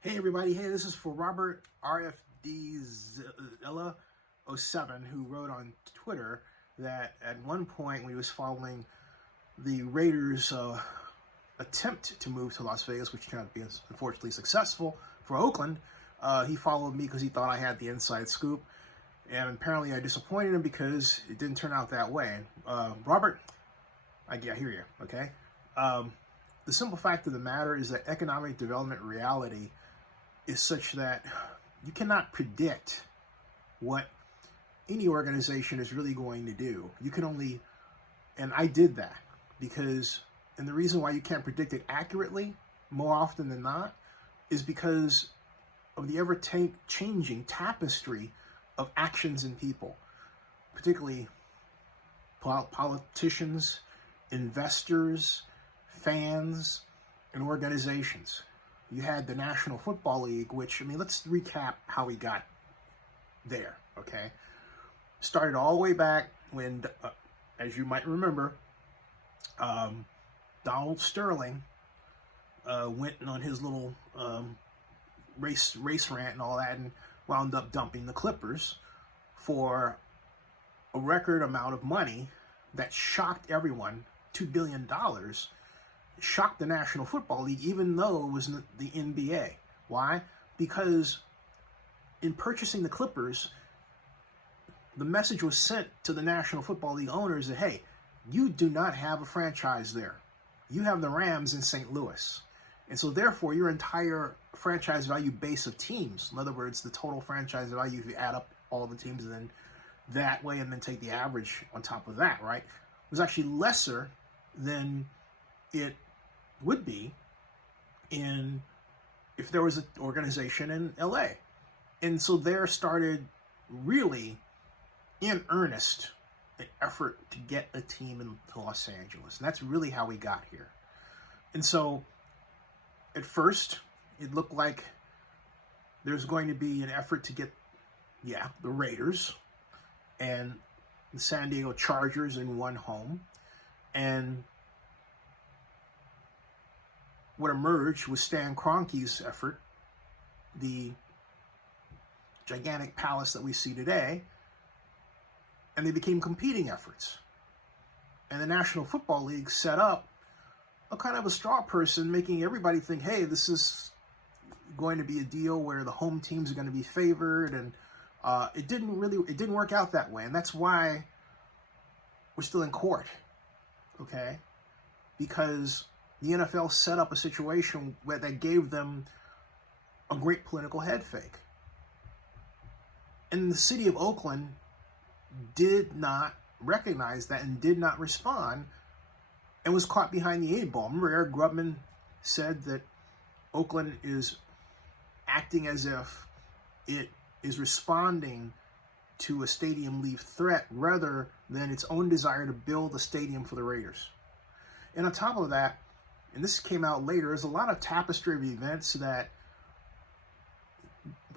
Hey everybody, hey, this is for Robert RFDilla07, who wrote on Twitter that at one point when he was following the Raiders' attempt to move to Las Vegas, which turned out to be unfortunately successful for Oakland, he followed me because he thought I had the inside scoop, and apparently I disappointed him because it didn't turn out that way. Robert, I hear you, okay? The simple fact of the matter is that economic development reality is such that you cannot predict what any organization is really going to do. You can only, and I did that because, and the reason why you can't predict it accurately more often than not is because of the ever-changing tapestry of actions and people, particularly politicians, investors, fans, and organizations. You had the National Football League, which, let's recap how we got there, okay? Started all the way back when, as you might remember, Donald Sterling went on his little race rant and all that and wound up dumping the Clippers for a record amount of money that shocked everyone, $2 billion, shocked the National Football League, even though it was the NBA. Why? Because in purchasing the Clippers, the message was sent to the National Football League owners that, hey, you do not have a franchise there. You have the Rams in St. Louis. And so therefore, your entire franchise value base of teams, in other words, the total franchise value, if you add up all the teams and then that way and then take the average on top of that, right, was actually lesser than it would be if there was an organization in LA. And so there started really in earnest an effort to get a team into Los Angeles. And that's really how we got here. And so at first it looked like there's going to be an effort to get, the Raiders and the San Diego Chargers in one home. And what emerged was Stan Kroenke's effort, the gigantic palace that we see today, and they became competing efforts. And the National Football League set up a kind of a straw person, making everybody think, hey, this is going to be a deal where the home teams are going to be favored, and it didn't work out that way. And that's why we're still in court, okay? Because the NFL set up a situation where that gave them a great political head fake. And the city of Oakland did not recognize that and did not respond and was caught behind the eight ball. Remember, Eric Grubman said that Oakland is acting as if it is responding to a stadium leave threat rather than its own desire to build a stadium for the Raiders. And on top of that, and this came out later, there's a lot of tapestry of events that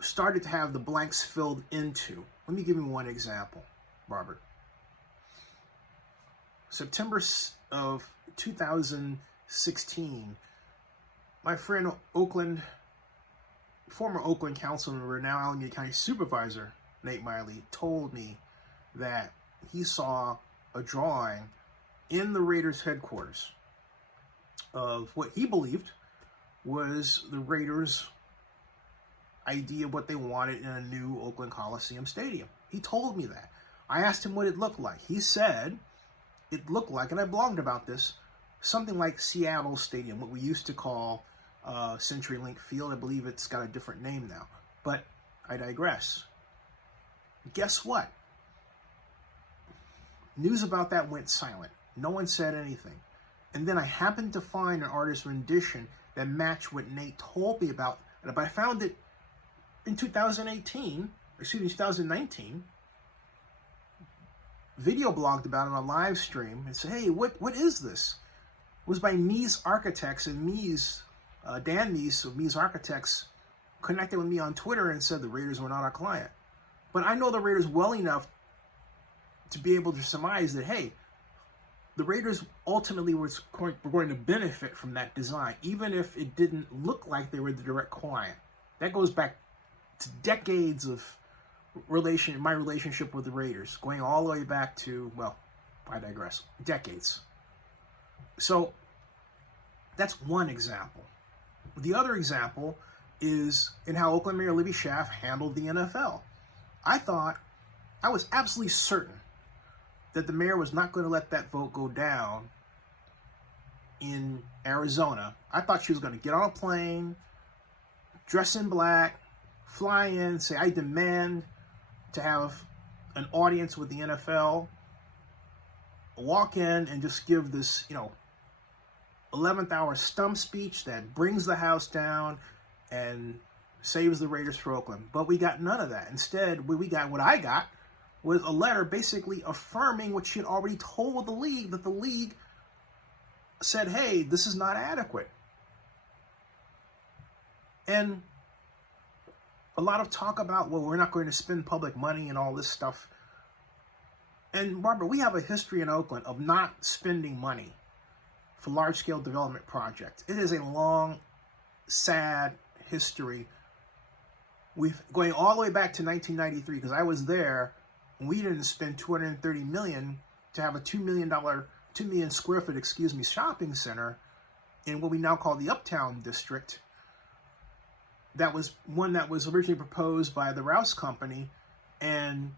started to have the blanks filled into. Let me give you one example, Robert. September of 2016, my friend former Oakland councilman, now Alameda County Supervisor, Nate Miley, told me that he saw a drawing in the Raiders headquarters of what he believed was the Raiders' idea of what they wanted in a new Oakland Coliseum stadium. He told me that. I asked him what it looked like. He said it looked like, and I blogged about this, something like Seattle Stadium, what we used to call CenturyLink Field. I believe it's got a different name now, but I digress. Guess what? News about that went silent. No one said anything. And then I happened to find an artist rendition that matched what Nate told me about. But I found it in 2019, 2019, video blogged about it on a live stream and said, hey, what is this? It was by Mies Architects, and Dan Mies of Mies Architects connected with me on Twitter and said the Raiders were not our client. But I know the Raiders well enough to be able to surmise that, hey, the Raiders ultimately were going to benefit from that design, even if it didn't look like they were the direct client. That goes back to decades of my relationship with the Raiders, going all the way back to, well, I digress, decades. So that's one example. The other example is in how Oakland Mayor Libby Schaaf handled the NFL. I was absolutely certain that the mayor was not going to let that vote go down in Arizona. I thought she was going to get on a plane, dress in black, fly in, say, I demand to have an audience with the NFL, walk in and just give this, 11th hour stump speech that brings the house down and saves the Raiders for Oakland. But we got none of that. Instead, what I got was a letter basically affirming what she had already told the league, that the league said, hey, this is not adequate. And a lot of talk about, well, we're not going to spend public money and all this stuff. And Barbara, we have a history in Oakland of not spending money for large-scale development projects. It is a long, sad history. We've going all the way back to 1993, because I was there, and we didn't spend $230 million to have a $2 million square foot, shopping center in what we now call the Uptown District. That was one that was originally proposed by the Rouse Company, and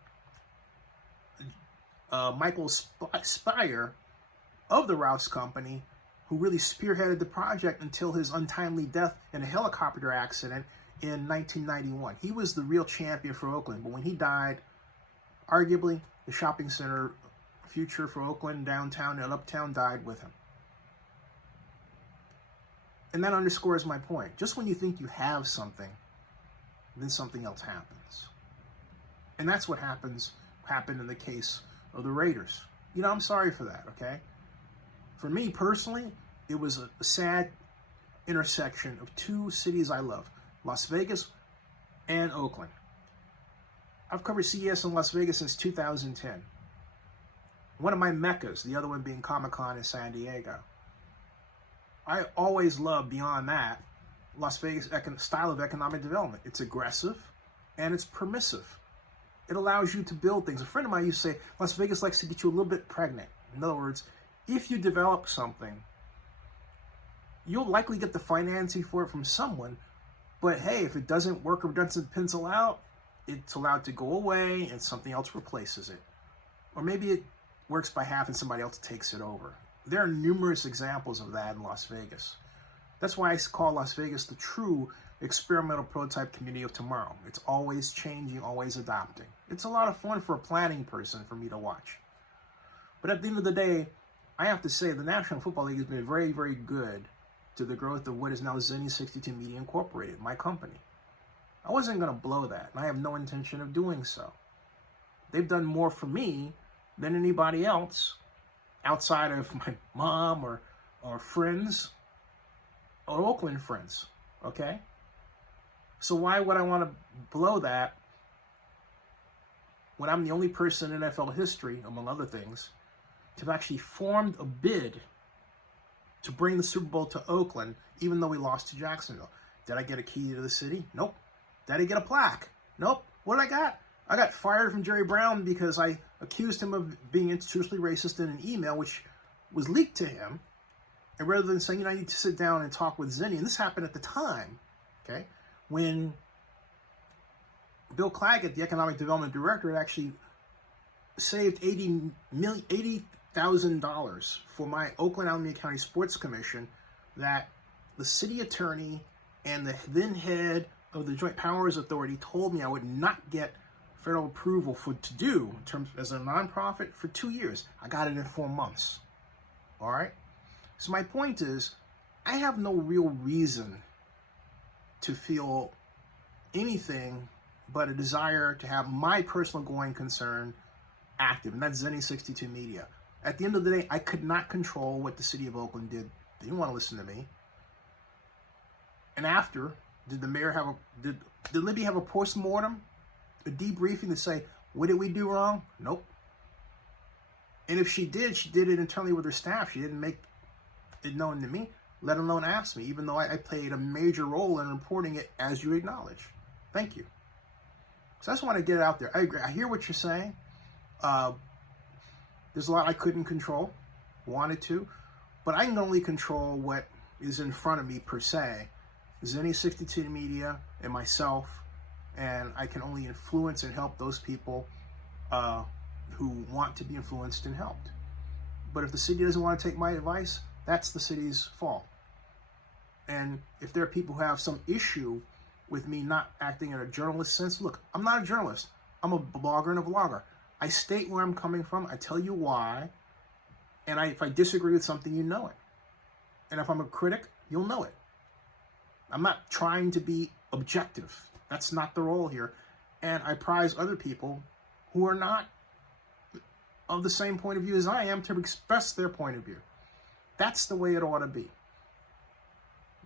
Michael Spire of the Rouse Company, who really spearheaded the project until his untimely death in a helicopter accident in 1991. He was the real champion for Oakland, but when he died, arguably the shopping center future for Oakland, downtown and uptown, died with him. And that underscores my point. Just when you think you have something, then something else happens. And that's what happened in the case of the Raiders. I'm sorry for that, okay? For me personally, it was a sad intersection of two cities I love, Las Vegas and Oakland. I've covered CES in Las Vegas since 2010. One of my meccas, the other one being Comic-Con in San Diego. I always love, beyond that, Las Vegas style of economic development. It's aggressive and it's permissive. It allows you to build things. A friend of mine used to say, Las Vegas likes to get you a little bit pregnant. In other words, if you develop something, you'll likely get the financing for it from someone, but hey, if it doesn't work or doesn't pencil out, it's allowed to go away and something else replaces it. Or maybe it works by half and somebody else takes it over. There are numerous examples of that in Las Vegas. That's why I call Las Vegas the true experimental prototype community of tomorrow. It's always changing, always adapting. It's a lot of fun for a planning person for me to watch. But at the end of the day, I have to say the National Football League has been very, very good to the growth of what is now Zenny 62 Media Incorporated, my company. I wasn't going to blow that, and I have no intention of doing so. They've done more for me than anybody else outside of my mom or friends or Oakland friends, okay? So why would I want to blow that when I'm the only person in NFL history, among other things, to have actually formed a bid to bring the Super Bowl to Oakland, even though we lost to Jacksonville? Did I get a key to the city? Nope. Did I get a plaque? Nope. What did I got? I got fired from Jerry Brown because I accused him of being institutionally racist in an email which was leaked to him. And rather than saying, I need to sit down and talk with Zenny, and this happened at the time, okay, when Bill Claggett, the economic development director, had actually saved $80,000 for my Oakland Alameda County Sports Commission, that the city attorney and the then head of the Joint Powers Authority told me I would not get federal approval to do in terms as a nonprofit for 2 years. I got it in 4 months. All right. So my point is, I have no real reason to feel anything but a desire to have my personal going concern active, and that's Zenny 62 Media. At the end of the day, I could not control what the city of Oakland did. They didn't want to listen to me. And after, did the mayor did Libby have a post-mortem, a debriefing to say, what did we do wrong? Nope. And if she did it internally with her staff. She didn't make it known to me. let alone ask me, even though I played a major role in reporting it, as you acknowledge. Thank you. So I just want to get it out there. I agree. I hear what you're saying. There's a lot I couldn't control, wanted to, but I can only control what is in front of me per se. Zenny62 Media and myself, and I can only influence and help those people who want to be influenced and helped. But if the city doesn't want to take my advice, that's the city's fault. And if there are people who have some issue with me not acting in a journalist sense, look, I'm not a journalist. I'm a blogger and a vlogger. I state where I'm coming from. I tell you why. And if I disagree with something, you know it. And if I'm a critic, you'll know it. I'm not trying to be objective. That's not the role here. And I prize other people who are not of the same point of view as I am to express their point of view. That's the way it ought to be.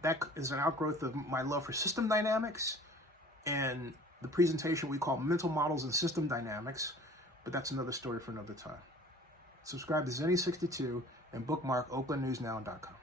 That is an outgrowth of my love for system dynamics and the presentation we call mental models and system dynamics, but that's another story for another time. Subscribe to Zenny62 and bookmark oaklandnewsnow.com.